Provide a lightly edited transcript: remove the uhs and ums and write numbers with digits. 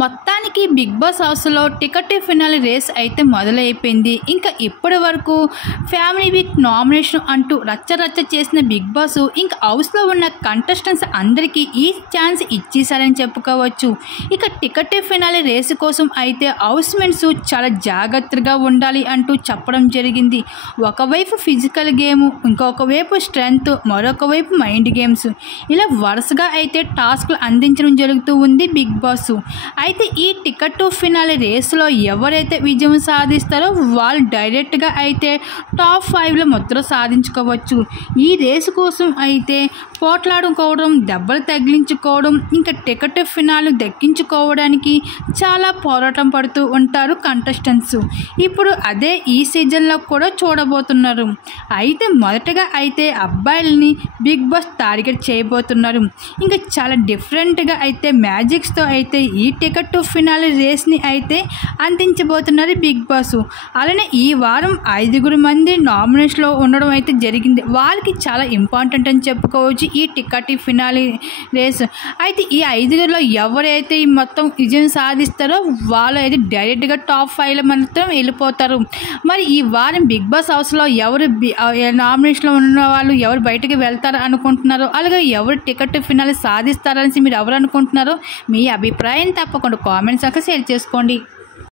మొత్తానికి big boss హౌస్లో ticket finale race అయితే మొదలైపోయింది. ఇంకా ఇప్పటి వరకు ఫ్యామిలీ వీక్ నామినేషన్ అంటూ రచ్చరచ్చ చేసిన బిగ్ బాస్ ఇంకా హౌస్లో ఉన్న కంటెస్టెంట్స్ అందరికీ ఈ ఛాన్స్ ఇచ్చేశారని చెప్పుకోవచ్చు. ఇక టికెట్ ఫినాలి రేస్ కోసం అయితే హౌస్ మేట్స్ చాలా జాగ్రత్తగా ఉండాలి అంటూ చెప్పడం జరిగింది. ఒకవైపు ఫిజికల్ గేమ్, ఇంకొక వైపు స్ట్రెంగ్త్, మరొక వైపు మైండ్ గేమ్స్, ఇలా వరుసగా అయితే టాస్క్లు అందించడం జరుగుతూ ఉంది బిగ్ బాస్. అయితే ఈ టికెట్ టు ఫినాలి రేస్లో ఎవరైతే విజయం సాధిస్తారో వాళ్ళు డైరెక్ట్గా అయితే టాప్ 5లో ముద్ర సాధించుకోవచ్చు. ఈ రేసు కోసం అయితే పోట్లాడుకోవడం, దెబ్బలు తగిలించుకోవడం, ఇంకా టికెట్ ఫినాలు దక్కించుకోవడానికి చాలా పోరాటం పడుతూ ఉంటారు కంటెస్టెంట్స్. ఇప్పుడు అదే ఈ సీజన్లో కూడా చూడబోతున్నారు. అయితే మొదటగా అయితే అబ్బాయిలని బిగ్ బాస్ టార్గెట్ చేయబోతున్నారు. ఇంకా చాలా డిఫరెంట్గా అయితే మ్యాజిక్స్తో అయితే ఈ టికెట్ టు ఫినాలి రేస్ని అయితే అందించబోతున్నారు బిగ్ బాస్. అలానే ఈ వారం 5 మంది నామినేషన్లో ఉండడం అయితే జరిగింది. వాళ్ళకి చాలా ఇంపార్టెంట్ అని చెప్పుకోవచ్చు ఈ టికెట్ ఫినాలి రేస్. అయితే ఈ 5లో ఎవరైతే ఈ మొత్తం విజయం సాధిస్తారో వాళ్ళు అయితే డైరెక్ట్గా టాప్ 5లో మాత్రం వెళ్ళిపోతారు. మరి ఈ వారం బిగ్ బాస్ హౌస్లో ఎవరు నామినేషన్లో ఉన్న వాళ్ళు ఎవరు బయటకు వెళ్తారు అనుకుంటున్నారో, అలాగే ఎవరు టికెట్ ఫినాలి సాధిస్తారని మీరు ఎవరు అనుకుంటున్నారో మీ అభిప్రాయం తప్పకుండా కామెంట్స్ షేర్ చేసుకోండి.